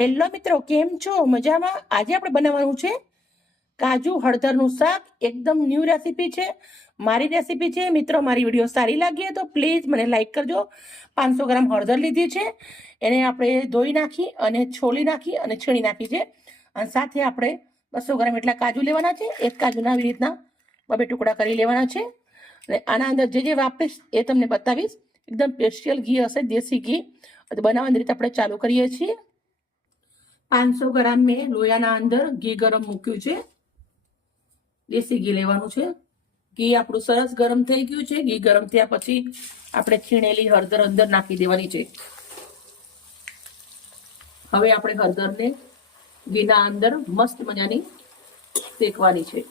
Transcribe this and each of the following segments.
Hello મિત્રો, કેમ છો? મજામાં? આજે આપણે બનાવવાનું છે કાજુ હળદરનું શાક. એકદમ ન્યૂ રેસીપી છે. મારી રેસીપી છે. મિત્રો, મારી વીડિયો સારી લાગી તો પ્લીઝ મને લાઈક કરજો. પાંચસો ગ્રામ હળદર લીધી છે. એને આપણે ધોઈ નાખી અને છોલી નાખી અને છીણી નાખી છે. અને સાથે આપણે બસો ગ્રામ એટલા કાજુ લેવાના છે. એક કાજુના આવી રીતના બબે ટુકડા કરી લેવાના છે. અને આના અંદર જે જે વાપરીશ એ તમને બતાવીશ. એકદમ સ્પેશિયલ ઘી હશે, દેશી ઘી. બનાવવાની રીતે આપણે ચાલુ કરીએ છીએ. પાંચસો ગ્રામ મેં લોયાના અંદર ઘી ગરમ મૂક્યું છે. દેશી ઘી લેવાનું છે. ઘી આપણું સરસ ગરમ થઈ ગયું છે. ઘી ગરમ થયા પછી આપણે છીણેલી હળદર અંદર નાખી દેવાની છે. હવે આપણે હળદરને ઘીના અંદર મસ્ત મજાની શેકવાની છે.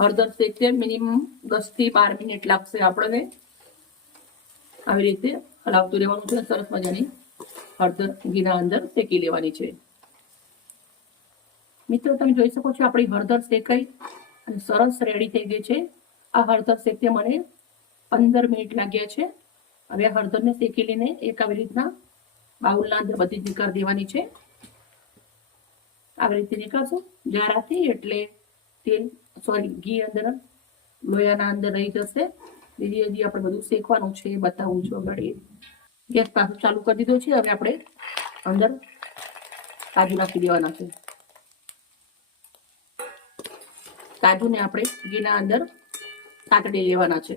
હળદર શેકતે મિનિમમ દસથી બાર મિનિટ લાગશે આપણને. આવી રીતે હલાવતું રહેવાનું છે. સરસ મજાની હળદર, ઘીના અંદર શેકી લેવાની છે. મિત્રો, તમે જોઈ શકો છો આપણી હળદર શેકાઈ અને સરસ રેડી થઈ ગઈ છે. આ હળદર શેકતે મને પંદર મિનિટ લાગ્યા છે. હવે હળદરને શેકી લઈને એક આવી રીતના બાઉલના અંદર બધી કરી દેવાની છે. આવી રીતે નીકળશું. જારાથી એટલે તેલ, સોરી, ઘી અંદર, લોયાના અંદર રહી જશે. બીજી હજી આપણે બધું શેકવાનું છે, બતાવું છું આગળ. ગેસ પાછું ચાલુ કરી દીધો છે. હવે આપણે અંદર કાજુ નાખી દેવાના છે. કાજુને આપણે ઘીના અંદર સાતડી લેવાના છે.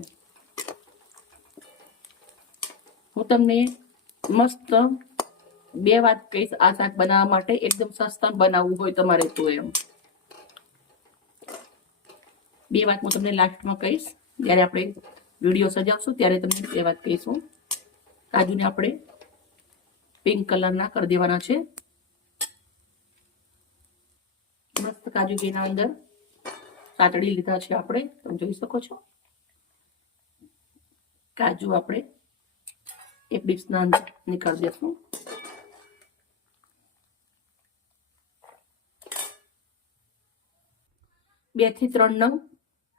હું તમને મસ્ત બે વાત કહીશ. આ શાક બનાવવા માટે એકદમ સસ્તા બનાવવું હોય તમારે તો એમ. બે વાત હું તમને લાસ્ટમાં કહીશ. જ્યારે આપણે વીડિયો સજાવશું, ત્યારે તમને બે વાત કહીશું. કાજુને આપણે પિંક કલરના કરી દેવાના છે. મસ્ત કાજુ ઘીના અંદર સાતડી લીધા છે આપણે. તમે જોઈ શકો છો. કાજુ આપણે એક ડીપ્સના અંદર નીકળી દેશું. બેથી ત્રણ નવ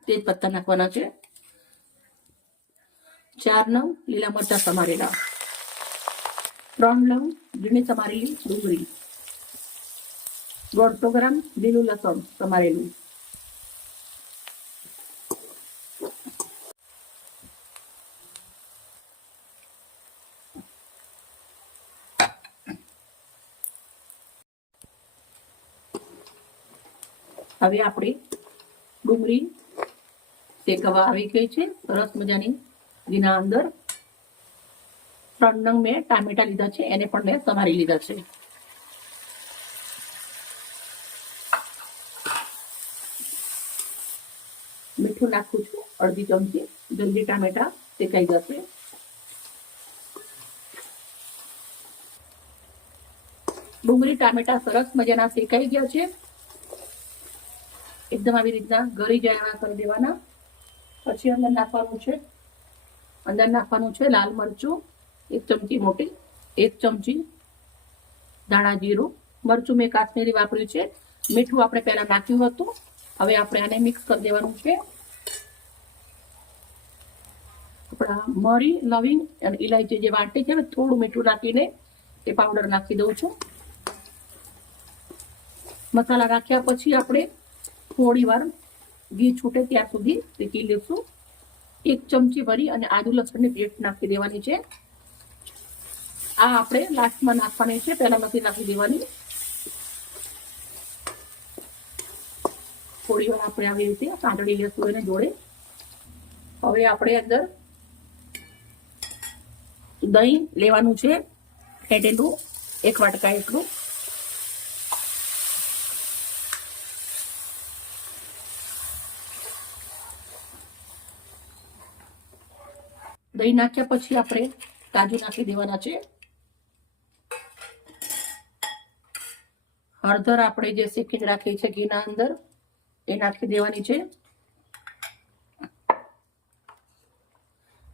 તેજ પત્તા નાખવાના છે. ચાર નવ લીલા મરચા સમારેલા. ત્રણ નંગ ઝીણી સમારેલી ડુંગળી દોઢસો ગ્રામ લીલું લસણ સમારેલું હવે આપણે ડુંગળી શેકવા આવી ગઈ છે. સરસ મજાની, જેના અંદર ત્રણ નંગ મેં ટામેટા લીધા છે, એને પણ મેં સમારી લીધા છે. મીઠું નાખું છું, અડધી ચમચી, જલ્દી ટામેટા શેકાઈ જશે. ડુંગળી, ટામેટા સરસ મજાના શેકાઈ ગયા છે. એકદમ આવી રીતના ગળી જાય એવા કરી દેવાના. પછી અંદર નાખવાનું છે, અંદર નાખવાનું છે લાલ મરચું. એક ચમચી મોટી, એક ચમચી ધાણા જીરું. મરચું મેં કાશ્મીરી વાપર્યું છે. મીઠું આપણે પહેલા નાખ્યું હતું. હવે આપણે આને મિક્સ કરી દેવાનું છે. આપણા મરી, લવિંગ અને ઇલાયચી જે વાટી છે થોડું મીઠું નાખીને એ પાવડર નાખી દઉં છું. મસાલા નાખ્યા પછી આપણે થોડી વાર ઘી છૂટે ત્યાં સુધી શેકી લેશું. એક ચમચી ભરી અને આદુ લસણની પેસ્ટ નાખી દેવાની છે. આ આપણે લાસ્ટમાં નાખવાની છે. પહેલા નાખી દેવાની. થોડી વાર આપણે આવી રીતે લેશું એને જોડે. હવે આપણે અંદર દહીં લેવાનું છે. ફેટેલું એક વાટકા એટલું. દહીં નાખ્યા પછી આપણે કાજુ નાખી દેવાના છે. હળદર આપણે જે શેકી રાખી છે ઘીના અંદર, એ નાખી દેવાની છે.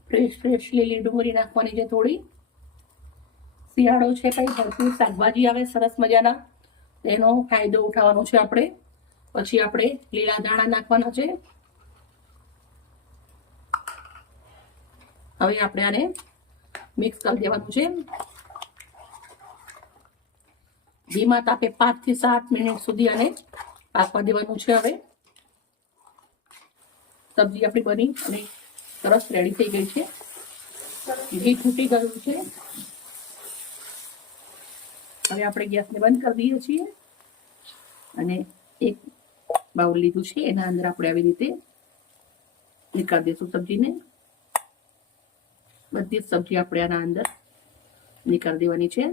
ફ્રેશ ફ્રેશ લીલી ડુંગળી નાખવાની છે થોડી. શિયાળો છે કઈ ભરપૂર શાકભાજી આવે, સરસ મજાના. તેનો ફાયદો ઉઠાવવાનો છે આપણે. પછી આપણે લીલા દાણા નાખવાના છે. હવે આપણે આને મિક્સ કરી દેવાનું છે. ધીમા તાપે પાંચથી સાત મિનિટ સુધી આને પાકવા દેવાનું છે હવે. સબ્જી આપણી બની અને સરસ રેડી થઈ ગઈ છે. ઘી છૂટી ગયું છે. હવે આપણે ગેસને બંધ કરી દઈએ છીએ અને એક બાઉલ લીધું છે. એના અંદર આપણે આવી રીતે નીકાળી દઈશું સબ્જીને. બધી જ સબ્જી આપણે આના અંદર નીકાળી દેવાની છે.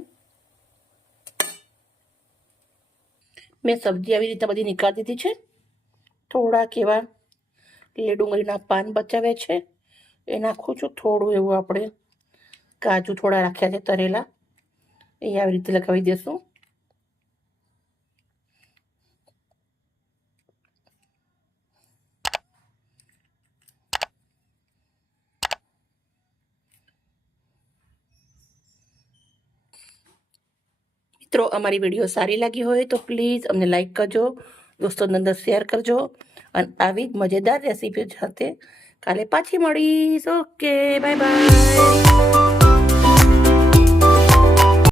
મેં સબ્જી આવી રીતે બધી નીકાળી દીધી છે. થોડાક એવા લીલા ડુંગળીના પાન બચાવ્યા છે. એ નાખું છું. થોડું એવું આપણે કાજુ થોડા રાખ્યા છે તરેલા. એ આવી રીતે લગાવી દેશું. મિત્રો, અમારી વીડિયો સારી લાગી હોય તો પ્લીઝ અમને લાઈક કરજો, દોસ્તોની અંદર શેર કરજો અને આવી જ મજેદાર રેસીપી સાથે કાલે પાછી મળીશ. Okay bye bye